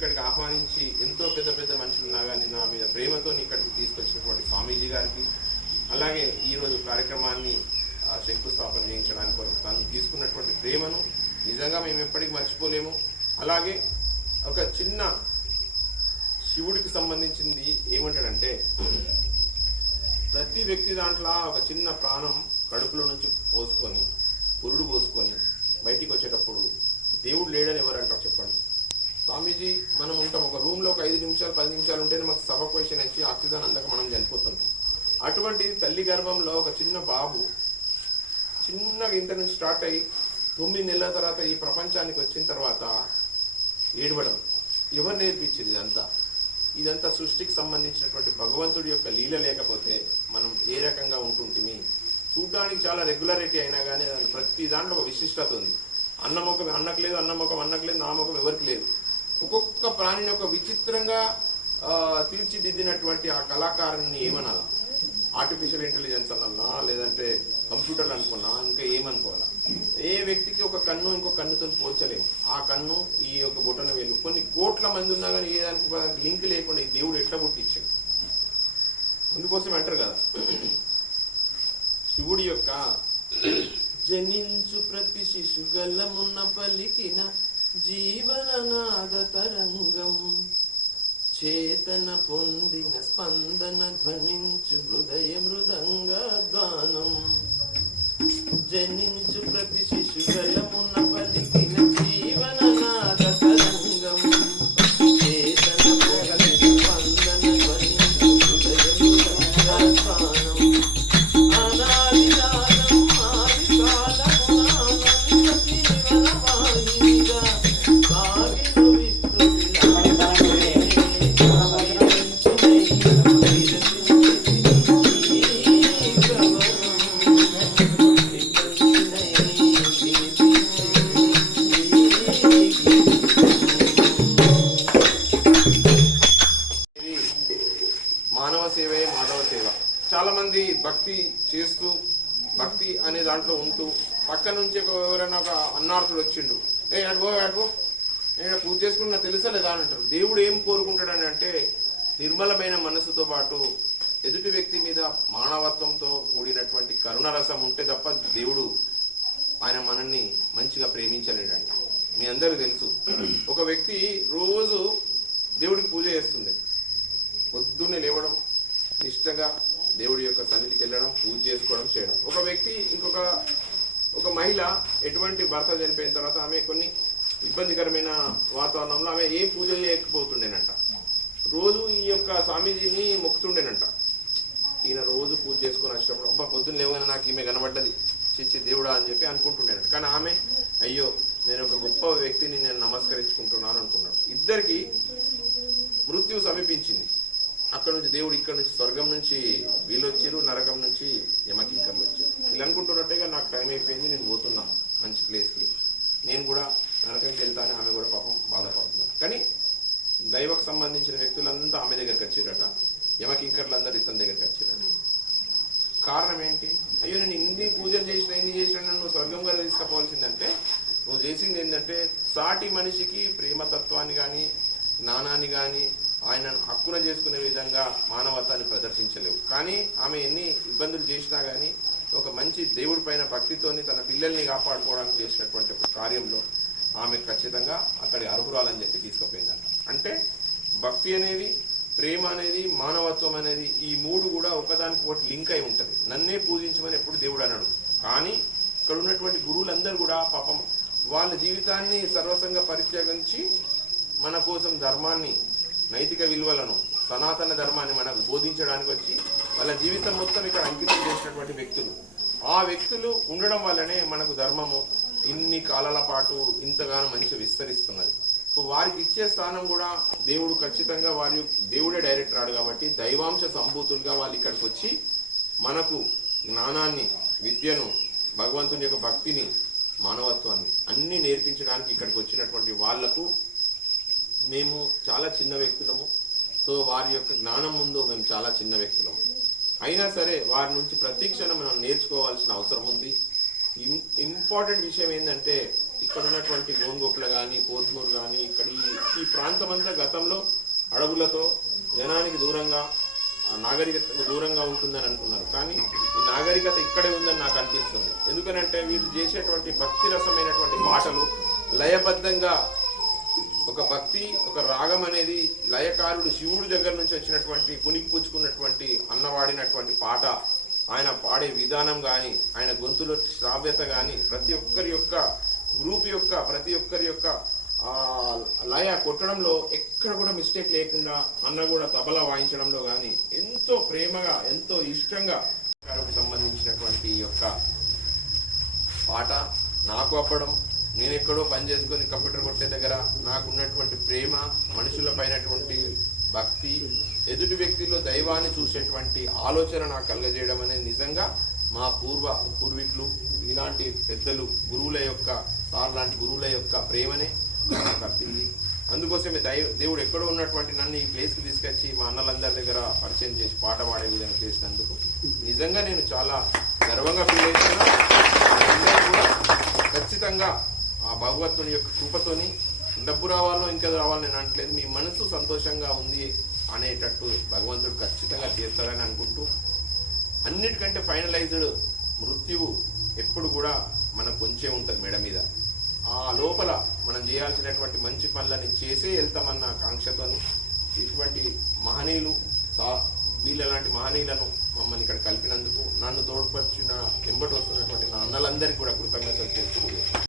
ఇక్కడికి ఆహ్వానించి ఎంతో పెద్ద పెద్ద మనుషులు ఉన్నా కానీ నా మీద ప్రేమతో ఇక్కడికి తీసుకొచ్చినటువంటి స్వామీజీ గారికి అలాగే ఈరోజు కార్యక్రమాన్ని శంకుస్థాపన చేయించడానికి కొరకు తను తీసుకున్నటువంటి ప్రేమను నిజంగా మేము ఎప్పటికీ మర్చిపోలేము. అలాగే ఒక చిన్న శివుడికి సంబంధించింది ఏమంటాడంటే ప్రతి వ్యక్తి దాంట్లో ఒక చిన్న ప్రాణం కడుపులో నుంచి పోసుకొని పురుడు పోసుకొని బయటికి వచ్చేటప్పుడు దేవుడు లేడని ఎవరంటారు చెప్పండి? స్వామీజీ మనం ఉంటాం. ఒక రూమ్లో ఒక ఐదు నిమిషాలు పది నిమిషాలు ఉంటేనే మాకు సఫోకేషన్ వచ్చి ఆక్సిజన్ అందక మనం చనిపోతుంటాం. అటువంటిది తల్లి గర్భంలో ఒక చిన్న బాబు చిన్నగా ఇంత నుంచి స్టార్ట్ అయ్యి తొమ్మిది నెలల తర్వాత ఈ ప్రపంచానికి వచ్చిన తర్వాత ఏడవడం. ఎవరు నేర్పించింది ఇదంతా? ఇదంతా సృష్టికి సంబంధించినటువంటి భగవంతుడి యొక్క లీల లేకపోతే మనం ఏ రకంగా ఉంటుంటిమి? చూడడానికి చాలా రెగ్యులారిటీ అయినా కానీ ప్రతి దాంట్లో ఒక విశిష్టత ఉంది. అన్నముఖం అన్నకు లేదు అన్నముఖం అన్నకు లేదు నామకం ఎవరికి లేదు. ఒక్కొక్క ప్రాణిని ఒక విచిత్రంగా తీర్చిదిద్దినటువంటి ఆ కళాకారుని ఏమనాలా? ఆర్టిఫిషియల్ ఇంటెలిజెన్స్ అన్నా లేదంటే కంప్యూటర్లు అనుకున్నా? ఇంకా ఏమనుకోవాలా? ఏ వ్యక్తికి ఒక కన్ను ఇంకో కన్నుతో పోల్చలేము. ఆ కన్ను ఈ యొక్క బొటన వేలు కొన్ని కోట్ల మంది ఉన్నా కానీ ఏ దానికి లింక్ లేకుండా ఈ దేవుడు ఎట్లా పుట్టించాడు? అందుకోసం అంటారు కదా. శివుడి యొక్క జనించు ప్రతి శిశుగల్లమున్న పలికిన జీవననాద తరంగం చేతన పొందిన స్పందన ధ్వనించు హృదయ మృదంగ గానం. జనించు ప్రతి శిశు గలమున్న మంది భక్తి చేస్తూ భక్తి అనే దాంట్లో ఉంటూ పక్క నుంచి ఒక ఎవరైనా ఒక అన్నార్థుడు వచ్చిండు. ఏ అడుగో అడుగో నేను పూజ చేసుకున్నా తెలుసా లేదా అని అంటారు. దేవుడు ఏం కోరుకుంటాడని అంటే నిర్మలమైన మనసుతో పాటు ఎదుటి వ్యక్తి మీద మానవత్వంతో కూడినటువంటి కరుణరసం ఉంటే తప్ప దేవుడు ఆయన మనల్ని మంచిగా ప్రేమించలేడండి. మీ అందరికీ తెలుసు. ఒక వ్యక్తి రోజు దేవుడికి పూజ చేస్తుంది పొద్దున్నే లేవడం నిష్టగా దేవుడి యొక్క సన్నిధికి వెళ్ళడం పూజ చేసుకోవడం చేయడం. ఒక వ్యక్తి ఇంకొక ఒక మహిళ ఎటువంటి భర్త చనిపోయిన తర్వాత ఆమె కొన్ని ఇబ్బందికరమైన వాతావరణంలో ఆమె ఏ పూజ చేయకపోతుండేనంట. రోజు ఈ యొక్క స్వామీజీని మొక్కుతుండేనంట. ఈయన రోజు పూజ చేసుకొని వచ్చినప్పుడు అబ్బా పొద్దున్న లేవగానే నాకు ఈమె కనబడ్డది. చిచ్చి దేవుడా అని చెప్పి అనుకుంటుండేనంట. కానీ ఆమె అయ్యో నేను ఒక గొప్ప వ్యక్తిని నేను నమస్కరించుకుంటున్నాను అనుకున్నాడు. ఇద్దరికి మృత్యు సమీపించింది. అక్కడ నుంచి దేవుడు ఇక్కడ నుంచి స్వర్గం నుంచి వీళ్ళు వచ్చారు నరకం నుంచి యమకింకర్లు వచ్చారు. వీళ్ళు అనుకుంటున్నట్టుగా నాకు టైం అయిపోయింది నేను పోతున్నా మంచి ప్లేస్కి. నేను కూడా నరకంకి వెళ్తాను ఆమె కూడా పాపం బాధపడుతున్నాను కానీ దైవకు సంబంధించిన వ్యక్తులంతా ఆమె దగ్గరికి వచ్చారట యమకింకర్లందరూ ఇతని దగ్గరికి వచ్చారట. కారణం ఏంటి? అయ్యో నేను ఇన్ని పూజలు చేసిన ఎన్ని చేసినా నువ్వు స్వర్గం కదా తీసుకుపోవాల్సిందంటే నువ్వు చేసింది ఏంటంటే సాటి మనిషికి ప్రేమతత్వాన్ని కానీ జ్ఞానాన్ని కానీ ఆయనను హక్కున చేసుకునే విధంగా మానవతాన్ని ప్రదర్శించలేవు. కానీ ఆమె ఎన్ని ఇబ్బందులు చేసినా కానీ ఒక మంచి దేవుడి పైన భక్తితోని తన పిల్లల్ని కాపాడుకోవడానికి చేసినటువంటి కార్యంలో ఆమె ఖచ్చితంగా అక్కడి అర్హురాలని చెప్పి తీసుకుపోయిందంట. అంటే భక్తి అనేది ప్రేమ అనేది మానవత్వం అనేది ఈ మూడు కూడా ఒకదానికి ఒకటి లింక్ అయి ఉంటుంది. నన్నే పూజించమని ఎప్పుడు దేవుడు అన్నాడు కానీ ఇక్కడ ఉన్నటువంటి గురువులందరూ కూడా పాపం వాళ్ళ జీవితాన్ని సర్వసంగా పరిత్యాగించి మన కోసం ధర్మాన్ని నైతిక విలువలను సనాతన ధర్మాన్ని మనకు బోధించడానికి వచ్చి వాళ్ళ జీవితం మొత్తం ఇక్కడ అంకితం చేసినటువంటి వ్యక్తులు. ఆ వ్యక్తులు ఉండడం వల్లనే మనకు ధర్మము ఇన్ని కాలాల పాటు ఇంతగానో మంచిగా విస్తరిస్తున్నది. సో వారికి ఇచ్చే స్థానం కూడా దేవుడు ఖచ్చితంగా వారి దేవుడే డైరెక్ట్ రాడు కాబట్టి దైవాంశ సంభూతులుగా వాళ్ళు ఇక్కడికి వచ్చి మనకు జ్ఞానాన్ని విద్యను భగవంతుని యొక్క భక్తిని మానవత్వాన్ని అన్నీ నేర్పించడానికి ఇక్కడికి వచ్చినటువంటి వాళ్ళకు మేము చాలా చిన్న వ్యక్తులము. సో వారి యొక్క జ్ఞానం ముందు మేము చాలా చిన్న వ్యక్తులము అయినా సరే వారి నుంచి ప్రతిక్షణం మనం నేర్చుకోవాల్సిన అవసరం ఉంది. ఇం- ఇంపార్టెంట్ విషయం ఏంటంటే ఇక్కడ ఉన్నటువంటి గోంగొప్పలు కానీ పోత్మూరు కానీ ఇక్కడ ఈ ప్రాంతం అంతా గతంలో అడవులతో జనానికి దూరంగా ఆ నాగరికతకు దూరంగా ఉంటుందని అనుకున్నారు. కానీ ఈ నాగరికత ఇక్కడే ఉందని నాకు అనిపిస్తుంది. ఎందుకనంటే వీళ్ళు చేసేటువంటి భక్తి రసమైనటువంటి పాటలు లయబద్ధంగా ఒక భక్తి ఒక రాగం అనేది లయకారుడు శివుడి దగ్గర నుంచి వచ్చినటువంటి పుణికిపుచ్చుకున్నటువంటి అన్నవాడినటువంటి పాట. ఆయన పాడే విధానం కానీ ఆయన గొంతులో శ్రావ్యత కానీ ప్రతి ఒక్కరి యొక్క గ్రూప్ యొక్క ప్రతి ఒక్కరి యొక్క లయ కొట్టడంలో ఎక్కడ కూడా మిస్టేక్ లేకుండా అన్న కూడా తబలా వాయించడంలో కానీ ఎంతో ప్రేమగా ఎంతో ఇష్టంగా సంబంధించినటువంటి యొక్క పాట నాకు అప్పడం నేను ఎక్కడో పని చేసుకొని కంప్యూటర్ కొట్టే దగ్గర నాకున్నటువంటి ప్రేమ మనుషుల పైనటువంటి భక్తి ఎదుటి వ్యక్తిలో దైవాన్ని చూసేటువంటి ఆలోచన నాకు కలగజేయడం అనేది నిజంగా మా పూర్వ పూర్వీకులు ఇలాంటి పెద్దలు గురువుల యొక్క సార్ లాంటి గురువుల యొక్క ప్రేమనే నాకు అర్థింది అందుకోసమే దైవ దేవుడు ఎక్కడో ఉన్నటువంటి నన్ను ఈ ప్లేస్కి తీసుకొచ్చి మా అన్నలందరి దగ్గర పరిచయం చేసి పాట పాడే విధంగా చేసినందుకు నిజంగా నేను చాలా గర్వంగా ఫీల్ అవుతున్నా ఖచ్చితంగా ఆ భగవత్తుని యొక్క కృపతోని డబ్బు రావాలో ఇంకా రావాలో నేను అనట్లేదు. మీ మనసు సంతోషంగా ఉంది అనేటట్టు భగవంతుడు ఖచ్చితంగా చేస్తాడని అనుకుంటూ అన్నిటికంటే ఫైనలైజ్డ్ మృత్యువు ఎప్పుడు కూడా మనకు కొంచెం ఉంటుంది మెడ మీద. ఆ లోపల మనం చేయాల్సినటువంటి మంచి పనులని చేసే వెళ్తామన్న కాంక్షతోని ఇటువంటి మహనీయులు సా- వీళ్ళలాంటి మహనీయులను మమ్మల్ని ఇక్కడ కలిపినందుకు నన్ను తోడ్పరిచిన ఎంబటి వస్తున్నటువంటి నా అన్నలందరికీ కూడా కృతజ్ఞతలు చేస్తూ